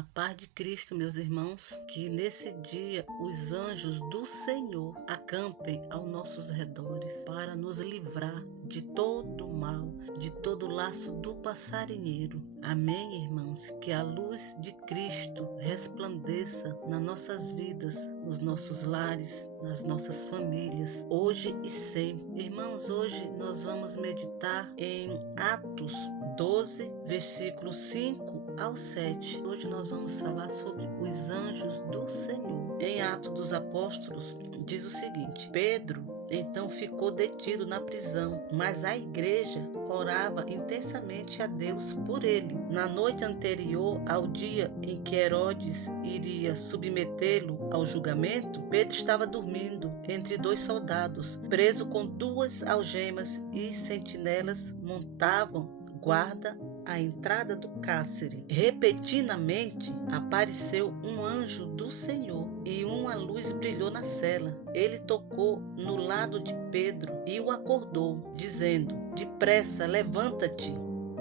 A paz de Cristo, meus irmãos, que nesse dia os anjos do Senhor acampem aos nossos redores para nos livrar de todo mal, de todo laço do passarinheiro. Amém, irmãos? Que a luz de Cristo resplandeça nas nossas vidas, nos nossos lares, nas nossas famílias, hoje e sempre. Irmãos, hoje nós vamos meditar em Atos 12, versículos 5 ao 7. Hoje nós vamos falar sobre os anjos do Senhor. Em Atos dos Apóstolos diz o seguinte: Pedro então ficou detido na prisão, mas a igreja orava intensamente a Deus por ele. Na noite anterior ao dia em que Herodes iria submetê-lo ao julgamento, Pedro estava dormindo entre dois soldados, preso com duas algemas, e sentinelas montavam guarda à entrada do cárcere. Repentinamente apareceu um anjo do Senhor e uma luz brilhou na cela. Ele tocou no lado de Pedro e o acordou, dizendo: depressa, levanta-te.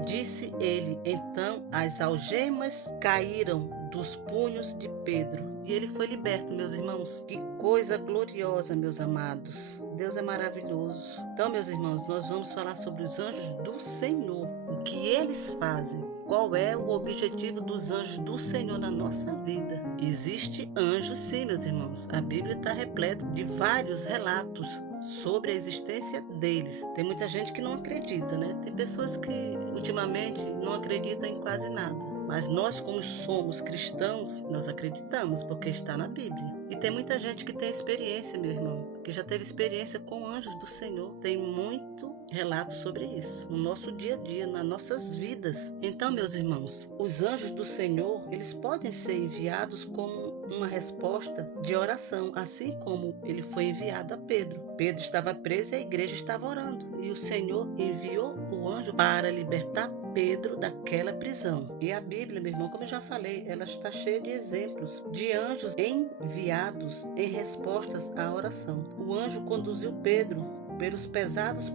Disse ele. Então as algemas caíram dos punhos de Pedro e ele foi liberto, meus irmãos. Que coisa gloriosa, meus amados. Deus é maravilhoso. Então, meus irmãos, nós vamos falar sobre os anjos do Senhor. O que eles fazem? Qual é o objetivo dos anjos do Senhor na nossa vida? Existe anjos, sim, meus irmãos. A Bíblia está repleta de vários relatos sobre a existência deles. Tem muita gente que não acredita, né? Tem pessoas que ultimamente não acreditam em quase nada. Mas nós, como somos cristãos, nós acreditamos, porque está na Bíblia. E tem muita gente que tem experiência, meu irmão, que já teve experiência com anjos do Senhor. Tem muito relato sobre isso, no nosso dia a dia, nas nossas vidas. Então, meus irmãos, os anjos do Senhor, eles podem ser enviados como uma resposta de oração, assim como ele foi enviado a Pedro. Pedro estava preso e a igreja estava orando. E o Senhor enviou o anjo para libertar Pedro daquela prisão. E a Bíblia, meu irmão, como eu já falei, ela está cheia de exemplos de anjos enviados em respostas à oração. O anjo conduziu Pedro pelos pesados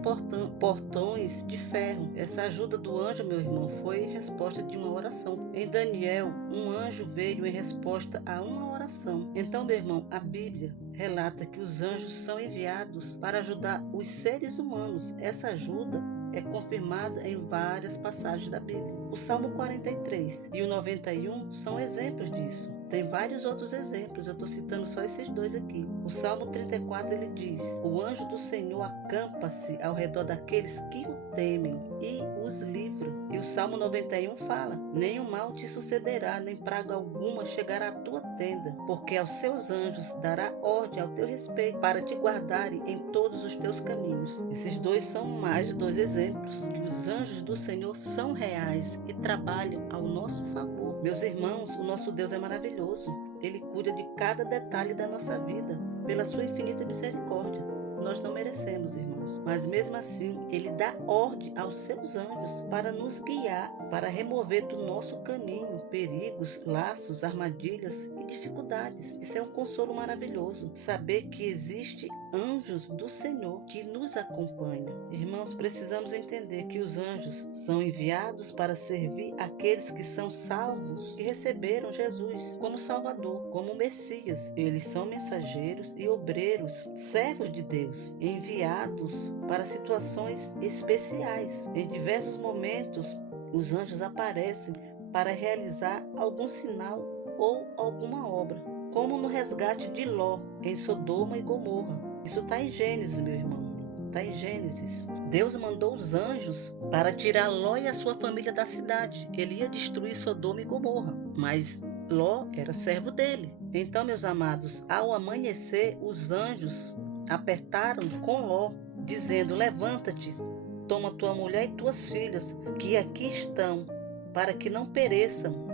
portões de ferro. Essa ajuda do anjo, meu irmão, foi em resposta de uma oração. Em Daniel, um anjo veio em resposta a uma oração. Então, meu irmão, a Bíblia relata que os anjos são enviados para ajudar os seres humanos. Essa ajuda é confirmada em várias passagens da Bíblia. O Salmo 43 e o 91 são exemplos disso. Tem vários outros exemplos, eu estou citando só esses dois aqui. O Salmo 34 ele diz: o anjo do Senhor acampa-se ao redor daqueles que o temem e os livra. E o Salmo 91 fala: nenhum mal te sucederá, nem praga alguma chegará à tua tenda, porque aos seus anjos dará ordem ao teu respeito, para te guardarem em todos os teus caminhos. Esses dois são mais de dois exemplos, que os anjos do Senhor são reais e trabalham ao nosso favor. Meus irmãos, o nosso Deus é maravilhoso. Ele cuida de cada detalhe da nossa vida, pela sua infinita misericórdia. Nós não merecemos, irmãos, mas mesmo assim, Ele dá ordem aos seus anjos para nos guiar, para remover do nosso caminho perigos, laços, armadilhas e dificuldades. Isso é um consolo maravilhoso, saber que existe anjos do Senhor que nos acompanham. Irmãos, precisamos entender que os anjos são enviados para servir aqueles que são salvos, que receberam Jesus como Salvador, como Messias. Eles são mensageiros e obreiros, servos de Deus, enviados para situações especiais. Em diversos momentos, os anjos aparecem para realizar algum sinal ou alguma obra, como no resgate de Ló em Sodoma e Gomorra. Isso está em Gênesis, meu irmão. Está em Gênesis. Deus mandou os anjos para tirar Ló e a sua família da cidade. Ele ia destruir Sodoma e Gomorra, mas Ló era servo dele. Então, meus amados, ao amanhecer, os anjos apertaram com Ló, dizendo: levanta-te, toma tua mulher e tuas filhas, que aqui estão, para que não pereçam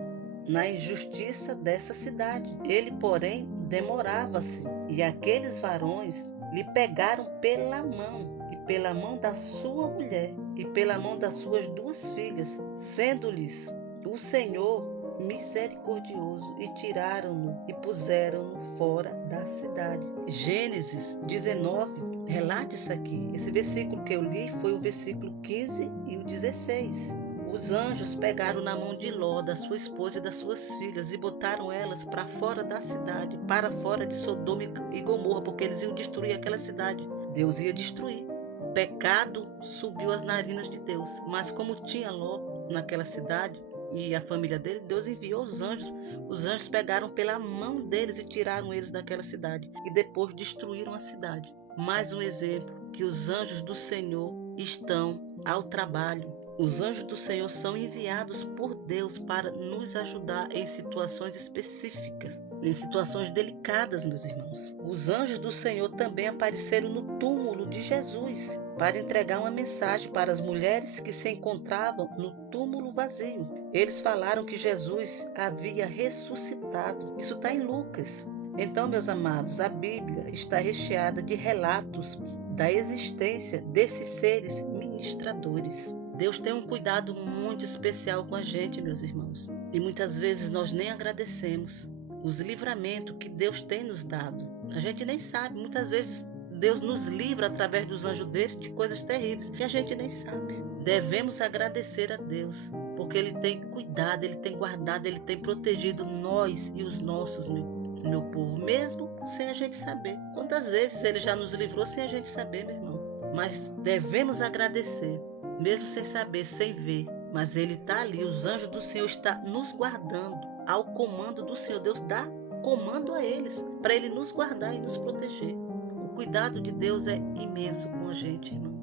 na injustiça dessa cidade. Ele, porém, demorava-se, e aqueles varões lhe pegaram pela mão, e pela mão da sua mulher, e pela mão das suas duas filhas, sendo-lhes o Senhor misericordioso, e tiraram-no e puseram-no fora da cidade. Gênesis 19 relata isso aqui. Esse versículo que eu li foi o versículo 15 e o 16. os anjos pegaram na mão de Ló, da sua esposa e das suas filhas, e botaram elas para fora da cidade, para fora de Sodoma e Gomorra, porque eles iam destruir aquela cidade. Deus ia destruir. O pecado subiu às narinas de Deus. Mas como tinha Ló naquela cidade e a família dele, Deus enviou os anjos. Os anjos pegaram pela mão deles e tiraram eles daquela cidade. E depois destruíram a cidade. Mais um exemplo que os anjos do Senhor estão ao trabalho. Os anjos do Senhor são enviados por Deus para nos ajudar em situações específicas, em situações delicadas, meus irmãos. Os anjos do Senhor também apareceram no túmulo de Jesus para entregar uma mensagem para as mulheres que se encontravam no túmulo vazio. Eles falaram que Jesus havia ressuscitado. Isso está em Lucas. Então, meus amados, a Bíblia está recheada de relatos da existência desses seres ministradores. Deus tem um cuidado muito especial com a gente, meus irmãos. E muitas vezes nós nem agradecemos os livramentos que Deus tem nos dado. A gente nem sabe. Muitas vezes Deus nos livra através dos anjos dele de coisas terríveis que a gente nem sabe. Devemos agradecer a Deus, porque Ele tem cuidado, Ele tem guardado, Ele tem protegido nós e os nossos, meu povo, mesmo sem a gente saber. Quantas vezes Ele já nos livrou sem a gente saber, meu irmão? Mas devemos agradecer. Mesmo sem saber, sem ver, mas Ele está ali, os anjos do Senhor estão nos guardando, ao comando do Senhor. Deus dá comando a eles, para Ele nos guardar e nos proteger. O cuidado de Deus é imenso com a gente, irmão.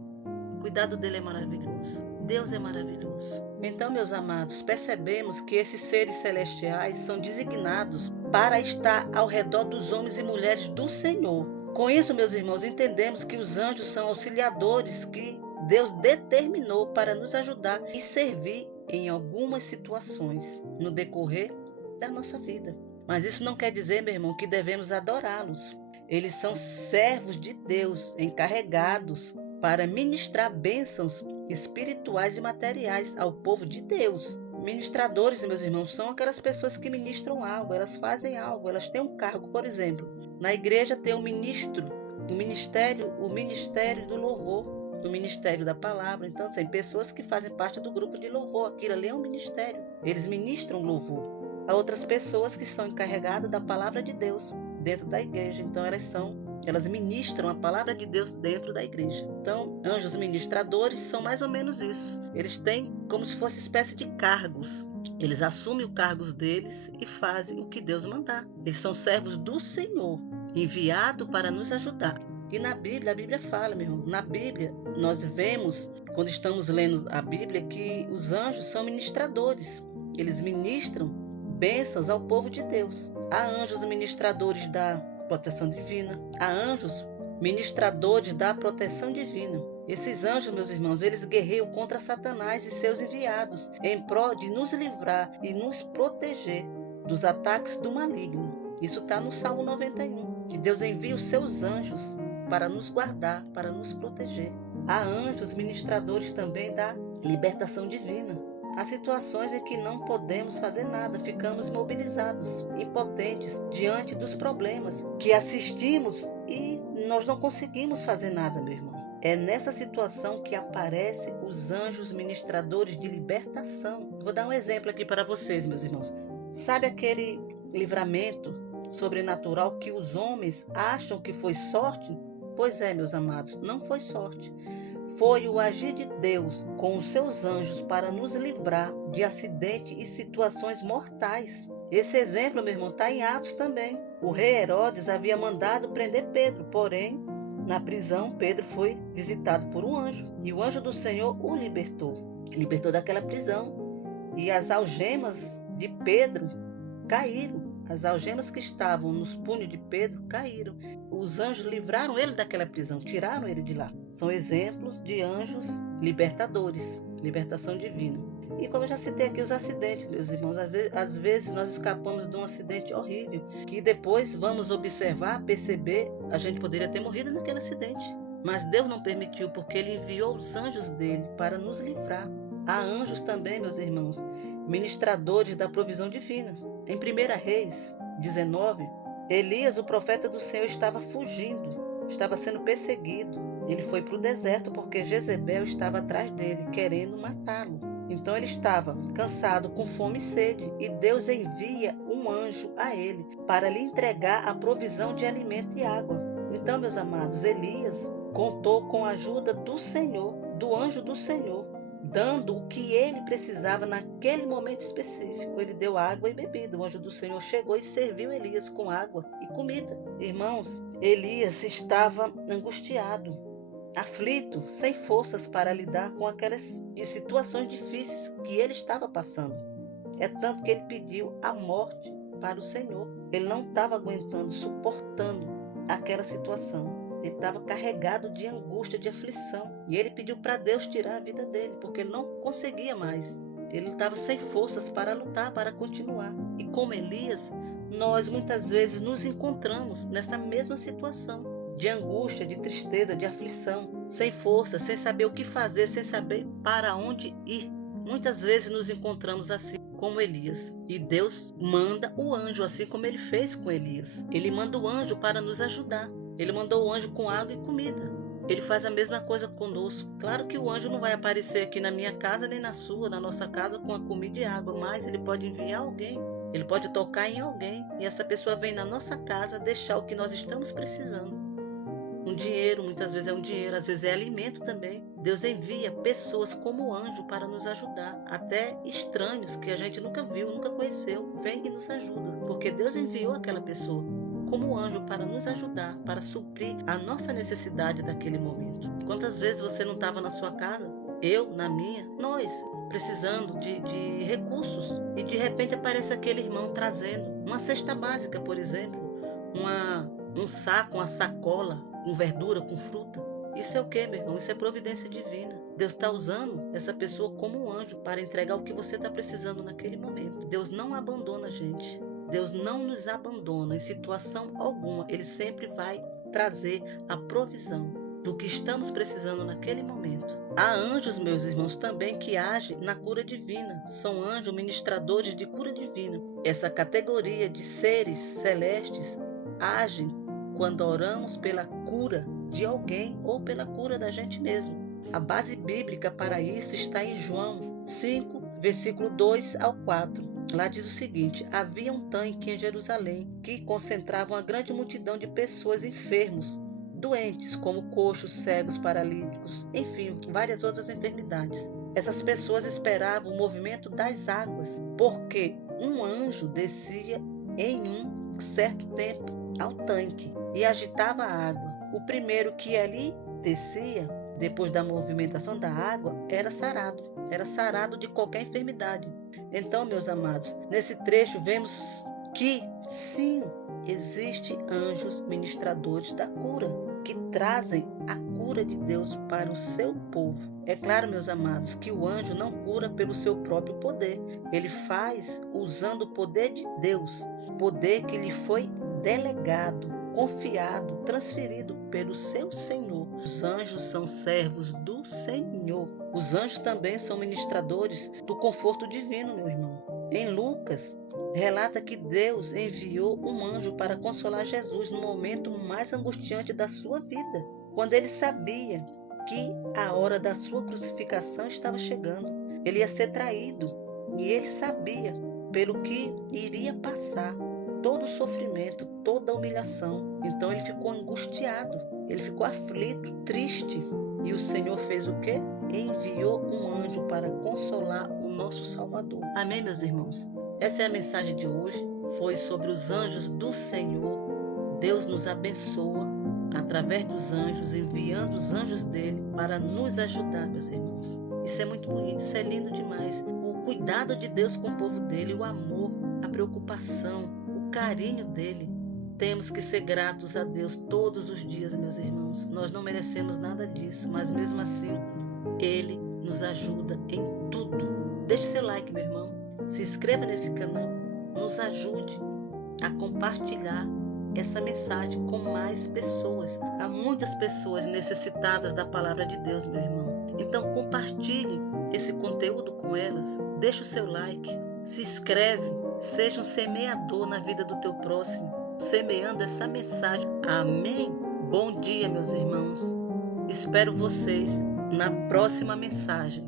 O cuidado dele é maravilhoso. Deus é maravilhoso. Então, meus amados, percebemos que esses seres celestiais são designados para estar ao redor dos homens e mulheres do Senhor. Com isso, meus irmãos, entendemos que os anjos são auxiliadores que Deus determinou para nos ajudar e servir em algumas situações no decorrer da nossa vida. Mas isso não quer dizer, meu irmão, que devemos adorá-los. Eles são servos de Deus, encarregados para ministrar bênçãos espirituais e materiais ao povo de Deus. Ministradores, meus irmãos, são aquelas pessoas que ministram algo, elas fazem algo, elas têm um cargo. Por exemplo, na igreja tem um ministro, o ministério do louvor, do ministério da palavra. Então, tem pessoas que fazem parte do grupo de louvor. Aquilo ali é um ministério. Eles ministram louvor. Há outras pessoas que são encarregadas da palavra de Deus dentro da igreja. Então, elas ministram a palavra de Deus dentro da igreja. Então, anjos ministradores são mais ou menos isso. Eles têm como se fosse espécie de cargos. Eles assumem os cargos deles e fazem o que Deus mandar. Eles são servos do Senhor, enviados para nos ajudar. E na Bíblia, a Bíblia fala, meu irmão, na Bíblia nós vemos, quando estamos lendo a Bíblia, que os anjos são ministradores. Eles ministram bênçãos ao povo de Deus. Há anjos ministradores da proteção divina. Há anjos ministradores da proteção divina. Esses anjos, meus irmãos, eles guerreiam contra Satanás e seus enviados, em prol de nos livrar e nos proteger dos ataques do maligno. Isso está no Salmo 91, que Deus envia os seus anjos para nos guardar, para nos proteger. Há anjos ministradores também da libertação divina. Há situações em que não podemos fazer nada, ficamos imobilizados, impotentes diante dos problemas que assistimos e nós não conseguimos fazer nada, meu irmão. É nessa situação que aparecem os anjos ministradores de libertação. Vou dar um exemplo aqui para vocês, meus irmãos. Sabe aquele livramento sobrenatural que os homens acham que foi sorte? Pois é, meus amados, não foi sorte. Foi o agir de Deus com os seus anjos para nos livrar de acidentes e situações mortais. Esse exemplo, meu irmão, está em Atos também. O rei Herodes havia mandado prender Pedro, porém, na prisão, Pedro foi visitado por um anjo. E o anjo do Senhor o libertou. Libertou daquela prisão. E as algemas de Pedro caíram. As algemas que estavam nos punhos de Pedro caíram. Os anjos livraram ele daquela prisão, tiraram ele de lá. São exemplos de anjos libertadores, libertação divina. E como eu já citei aqui, os acidentes, meus irmãos, às vezes nós escapamos de um acidente horrível, que depois vamos observar, perceber, a gente poderia ter morrido naquele acidente. Mas Deus não permitiu, porque Ele enviou os anjos dele para nos livrar. Há anjos também, meus irmãos, ministradores da provisão divina. Em 1 Reis 19, Elias, o profeta do Senhor, estava fugindo, estava sendo perseguido. Ele foi para o deserto porque Jezebel estava atrás dele, querendo matá-lo. Então ele estava cansado, com fome e sede, e Deus envia um anjo a ele para lhe entregar a provisão de alimento e água. Então, meus amados, Elias contou com a ajuda do Senhor, do anjo do Senhor, dando o que ele precisava naquele momento específico. Ele deu água e bebida. O anjo do Senhor chegou e serviu Elias com água e comida. Irmãos, Elias estava angustiado, aflito, sem forças para lidar com aquelas situações difíceis que ele estava passando. É tanto que ele pediu a morte para o Senhor. Ele não estava aguentando, suportando aquela situação. Ele estava carregado de angústia, de aflição. E ele pediu para Deus tirar a vida dele, porque ele não conseguia mais. Ele estava sem forças para lutar, para continuar. E como Elias, nós muitas vezes nos encontramos nessa mesma situação de angústia, de tristeza, de aflição, sem força, sem saber o que fazer, sem saber para onde ir. Muitas vezes nos encontramos assim, como Elias. E Deus manda o anjo, assim como ele fez com Elias. Ele manda o anjo para nos ajudar. Ele mandou o anjo com água e comida. Ele faz a mesma coisa conosco. Claro que o anjo não vai aparecer aqui na minha casa, nem na sua, na nossa casa, com a comida e água, mas ele pode enviar alguém. Ele pode tocar em alguém. E essa pessoa vem na nossa casa deixar o que nós estamos precisando. Um dinheiro, muitas vezes é um dinheiro, às vezes é alimento também. Deus envia pessoas como anjo para nos ajudar. Até estranhos que a gente nunca viu, nunca conheceu, vem e nos ajuda. Porque Deus enviou aquela pessoa como anjo para nos ajudar, para suprir a nossa necessidade daquele momento. Quantas vezes você não estava na sua casa? Eu, na minha, nós, precisando de recursos. E de repente aparece aquele irmão trazendo uma cesta básica, por exemplo, um saco, uma sacola, com verdura, com fruta. Isso é o que, meu irmão? Isso é providência divina. Deus está usando essa pessoa como um anjo para entregar o que você está precisando naquele momento. Deus não abandona a gente. Deus não nos abandona em situação alguma. Ele sempre vai trazer a provisão do que estamos precisando naquele momento. Há anjos, meus irmãos, também que agem na cura divina. São anjos ministradores de cura divina. Essa categoria de seres celestes agem quando oramos pela cura de alguém ou pela cura da gente mesmo. A base bíblica para isso está em João 5, versículo 2 ao 4. Lá diz o seguinte: havia um tanque em Jerusalém que concentrava uma grande multidão de pessoas enfermos, doentes, como coxos, cegos, paralíticos, enfim, várias outras enfermidades. Essas pessoas esperavam o movimento das águas, porque um anjo descia em um certo tempo ao tanque e agitava a água. O primeiro que ali descia, depois da movimentação da água, era sarado de qualquer enfermidade. Então, meus amados, nesse trecho vemos que sim, existem anjos ministradores da cura, que trazem a cura de Deus para o seu povo. É claro, meus amados, que o anjo não cura pelo seu próprio poder. Ele faz usando o poder de Deus, poder que lhe foi delegado, confiado, transferido pelo seu Senhor. Os anjos são servos do Senhor. Os anjos também são ministradores do conforto divino, meu irmão. Em Lucas, relata que Deus enviou um anjo para consolar Jesus no momento mais angustiante da sua vida, quando ele sabia que a hora da sua crucificação estava chegando. Ele ia ser traído e ele sabia pelo que iria passar, todo o sofrimento, toda a humilhação. Então ele ficou angustiado, ele ficou aflito, triste. E o Senhor fez o quê? Enviou um anjo para consolar o nosso Salvador. Amém, meus irmãos? Essa é a mensagem de hoje. Foi sobre os anjos do Senhor. Deus nos abençoa através dos anjos, enviando os anjos dele para nos ajudar, meus irmãos. Isso é muito bonito, isso é lindo demais. O cuidado de Deus com o povo dele, o amor, a preocupação, o carinho dele. Temos que ser gratos a Deus todos os dias, meus irmãos. Nós não merecemos nada disso, mas mesmo assim, Ele nos ajuda em tudo. Deixe seu like, meu irmão. Se inscreva nesse canal. Nos ajude a compartilhar essa mensagem com mais pessoas. Há muitas pessoas necessitadas da palavra de Deus, meu irmão. Então, compartilhe esse conteúdo com elas. Deixe o seu like. Se inscreve. Seja um semeador na vida do teu próximo, semeando essa mensagem. Amém? Bom dia, meus irmãos. Espero vocês na próxima mensagem.